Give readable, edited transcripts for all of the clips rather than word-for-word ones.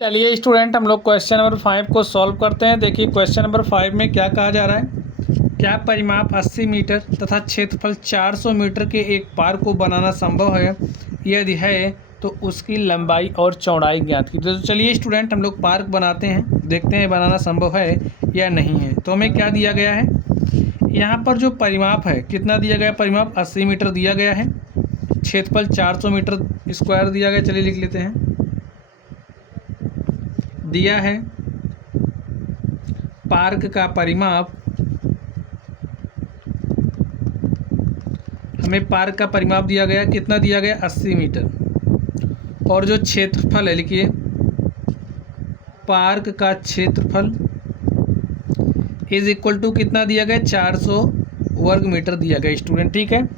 चलिए स्टूडेंट, हम लोग क्वेश्चन नंबर 5 को सॉल्व करते हैं। देखिए क्वेश्चन नंबर 5 में क्या कहा जा रहा है। क्या परिमाप 80 मीटर तथा क्षेत्रफल 400 मीटर के एक पार्क को बनाना संभव है? यदि है तो उसकी लंबाई और चौड़ाई ज्ञात कीजिए। तो चलिए स्टूडेंट, हम लोग पार्क बनाते हैं, देखते हैं बनाना संभव है या नहीं है। तो हमें क्या दिया गया है, यहाँ पर जो परिमाप है कितना दिया गया है, परिमाप 80 मीटर दिया गया है, क्षेत्रफल 400 मीटर स्क्वायर दिया गया। चलिए लिख लेते हैं, दिया है पार्क का परिमाप, हमें पार्क का परिमाप दिया गया, कितना दिया गया 80 मीटर। और जो क्षेत्रफल है लिखिए, पार्क का क्षेत्रफल इज इक्वल टू कितना दिया गया 400 वर्ग मीटर दिया गया स्टूडेंट। ठीक है,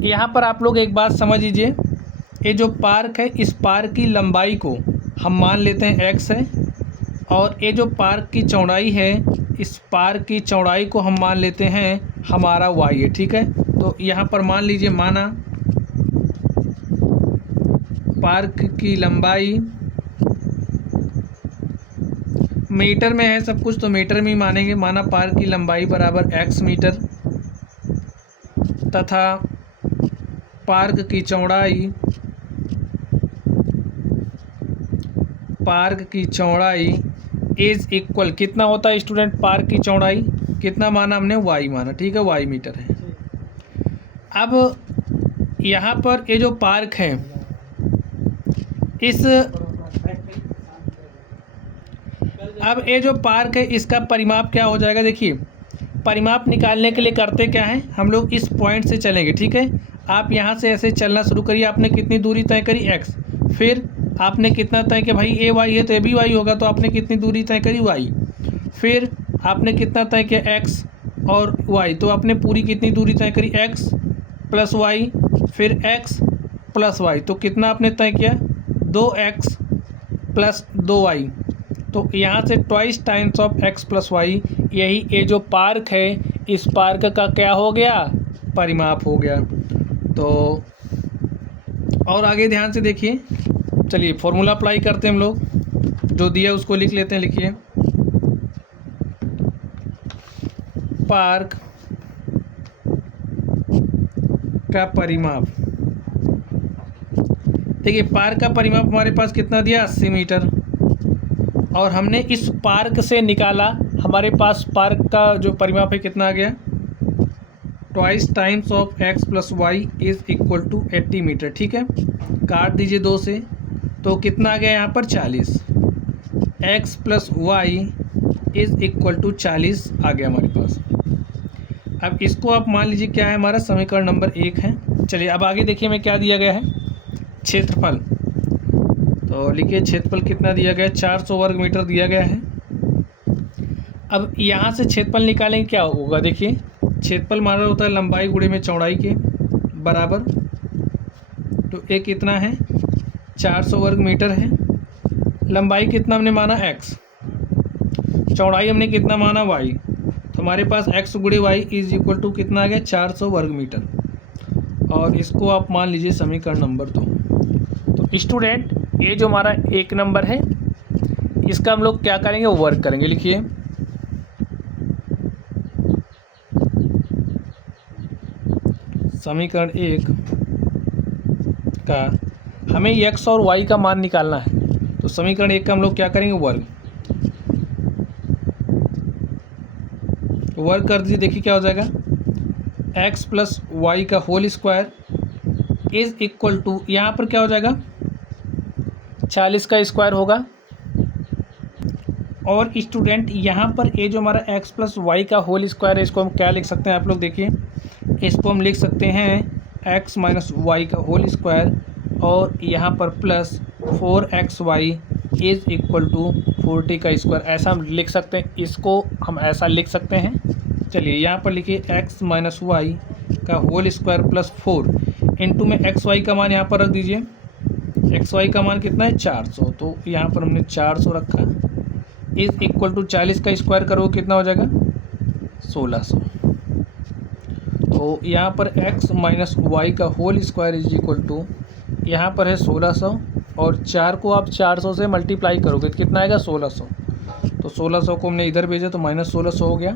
यहाँ पर आप लोग एक बात समझ लीजिए, ये जो पार्क है इस पार्क की लंबाई को हम मान लेते हैं x है, और ये जो पार्क की चौड़ाई है इस पार्क की चौड़ाई को हम मान लेते हैं हमारा y है। ठीक है, तो यहाँ पर मान लीजिए, माना पार्क की लंबाई मीटर में है सब कुछ, तो मीटर में ही मानेंगे। माना पार्क की लंबाई बराबर x मीटर तथा पार्क की चौड़ाई इज इक्वल कितना होता है स्टूडेंट, पार्क की चौड़ाई कितना माना हमने, y माना। ठीक है, y मीटर है। अब यहाँ पर ये जो पार्क है अब ये जो पार्क है इसका परिमाप क्या हो जाएगा। देखिए, परिमाप निकालने के लिए करते क्या है, हम लोग इस पॉइंट से चलेंगे। ठीक है, आप यहाँ से ऐसे चलना शुरू करिए। आपने कितनी दूरी तय करी x, फिर आपने कितना तय किया, भाई ये y है तो ये भी y होगा, तो आपने कितनी दूरी तय करी y, फिर आपने कितना तय किया x और y, तो आपने पूरी कितनी दूरी तय करी x प्लस वाई, फिर x प्लस वाई, तो कितना आपने तय किया 2x प्लस 2y। तो यहाँ से twice times of x plus y, यही ये जो पार्क है इस पार्क का क्या हो गया, परिमाप हो गया। तो और आगे ध्यान से देखिए, चलिए फॉर्मूला अप्लाई करते हैं हम लोग, जो दिया उसको लिख लेते हैं। लिखिए, पार्क का परिमाप, देखिए पार्क का परिमाप हमारे पास कितना दिया 80 मीटर, और हमने इस पार्क से निकाला, हमारे पास पार्क का जो परिमाप है कितना आ गया, twice times of x plus y is equal to 80 metre. ठीक है, काट दीजिए 2 से, तो कितना आ गया यहाँ पर 40, x plus y is equal to 40 आ गया हमारे पास। अब इसको आप मान लीजिए क्या है, हमारा समीकरण नंबर 1 है। चलिए अब आगे देखिए हमें क्या दिया गया है, क्षेत्रफल। तो लिखिए क्षेत्रफल कितना दिया गया है, 400 वर्ग मीटर दिया गया है। अब यहाँ से क्षेत्रफल निकालेंगे, क्या होगा, देखिए क्षेत्रफल हमारा होता है लंबाई गुणे में चौड़ाई के बराबर, तो ये कितना है 400 वर्ग मीटर है। लंबाई कितना हमने माना x, चौड़ाई हमने कितना माना y, तो हमारे पास x गुणे y इज इक्वल टू कितना आ गया 400 वर्ग मीटर, और इसको आप मान लीजिए समीकरण नंबर 2। तो स्टूडेंट, ये जो हमारा 1 नंबर है इसका हम लोग क्या करेंगे, वर्क करेंगे। लिखिए, समीकरण 1 का हमें x और y का मान निकालना है, तो समीकरण 1 का हम लोग क्या करेंगे, वर्ग कर दीजिए। देखिए क्या हो जाएगा, x प्लस वाई का whole square is equal to, यहाँ पर क्या हो जाएगा 40 का स्क्वायर होगा। और स्टूडेंट यहाँ पर ये जो हमारा x प्लस वाई का होल स्क्वायर है, इसको हम क्या लिख सकते हैं, आप लोग देखिए, इसको हम लिख सकते हैं x माइनस वाई का होल स्क्वायर, और यहाँ पर plus 4xy is equal to 40 का स्क्वायर, ऐसा हम लिख सकते हैं। इसको हम ऐसा लिख सकते हैं। चलिए यहाँ पर लिखिए x माइनस वाई का होल स्क्वायर प्लस 4 इंटू में xy का मान यहाँ पर रख दीजिए, xy का मान कितना है 400, तो यहाँ पर हमने 400 रखा, इज इक्वल टू 40 का स्क्वायर करो कितना हो जाएगा 1600। तो यहाँ पर x माइनस वाई का whole square is equal to, यहाँ पर है 1600 और 4 को आप 400 से मल्टीप्लाई करोगे तो कितना आएगा 1600। तो 1600 को हमने इधर भेजा तो -1600 हो गया,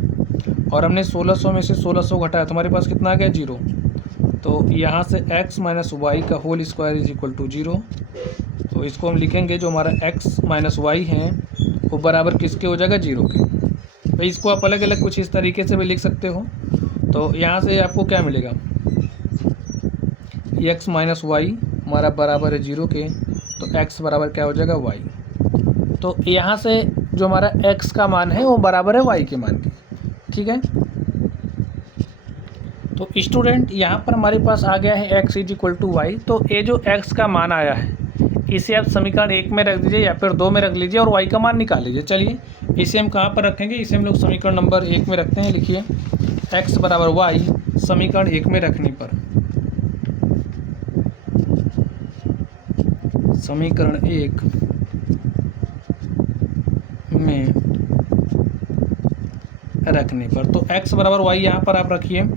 और हमने 1600 में से 1600 घटाया तो हमारे पास कितना आ गया 0। तो यहाँ से x माइनस वाई का whole square is equal to 0। तो इसको हम लिखेंगे जो हमारा x माइनस वाई है वो बराबर किसके हो जाएगा 0 के। भाई इसको आप अलग अलग कुछ इस तरीके से भी लिख सकते हो। तो यहाँ से आपको क्या मिलेगा, x माइनस वाई हमारा बराबर है 0 के, तो x बराबर क्या हो जाएगा y। तो यहाँ से जो हमारा x का मान है वो बराबर है y के मान के, ठीक है। तो स्टूडेंट यहाँ पर हमारे पास आ गया है x is equal to y. तो ये जो x का मान आया है इसे आप समीकरण 1 में रख दीजिए या फिर 2 में रख लीजिए और y का मान निकाल लीजिए। चलिए इसे हम कहाँ पर रखेंगे, इसे हम लोग समीकरण नंबर 1 में रखते हैं। लिखिए x बराबर y समीकरण 1 में रखने पर, समीकरण 1 में रखने पर, तो x बराबर y यहाँ पर आप रखिए।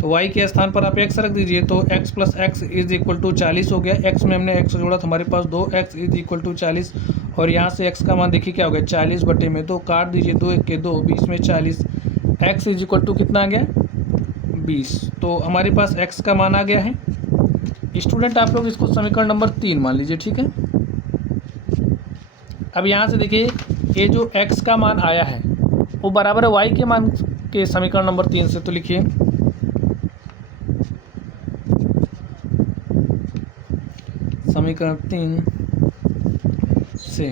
तो y के स्थान पर आप x रख दीजिए, तो x plus x is equal to 40 हो गया। x में हमने x जोड़ा तो हमारे पास 2x इज इक्वल टू 40, और यहाँ से x का मान देखिए क्या हो गया 40 बटे में 2, काट दीजिए 2 1 के 2, 20 में 40, x इज इक्वल टू कितना आ गया 20। तो हमारे पास x का मान आ गया है। स्टूडेंट आप लोग इसको समीकरण नंबर 3 मान लीजिए, ठीक है। अब यहाँ से देखिए ये जो x का मान आया है वो बराबर है y के मान के समीकरण नंबर 3 से। तो लिखिए समीकरण 3 से,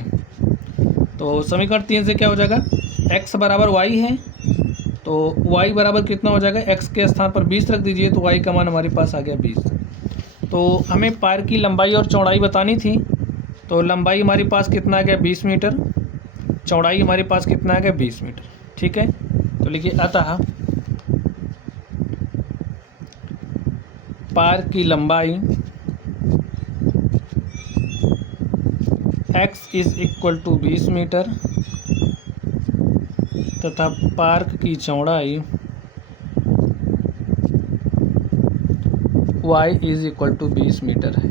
तो समीकरण 3 से क्या हो जाएगा x बराबर y है, तो y बराबर कितना हो जाएगा, x के स्थान पर 20 रख दीजिए, तो y का मान हमारे पास आ गया 20। तो हमें पार की लंबाई और चौड़ाई बतानी थी, तो लंबाई हमारे पास कितना आ गया 20 मीटर, चौड़ाई हमारे पास कितना आ गया 20 मीटर, ठीक है। तो लिखिए अतः पार की लंबाई x is equal to 20 metre तथा पार्क की चौड़ाई y is equal to 20 metre है,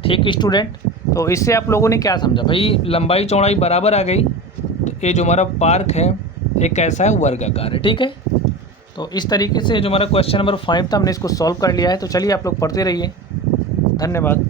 ठीक स्टूडेंट। तो इससे आप लोगों ने क्या समझा, भाई लंबाई चौड़ाई बराबर आ गई, तो ये जो हमारा पार्क है ये कैसा है वर्गाकार है, ठीक है। तो इस तरीके से जो हमारा क्वेश्चन नंबर 5 था हमने इसको सॉल्व कर लिया है। तो चलिए आप लोग पढ़ते रहिए, धन्यवाद।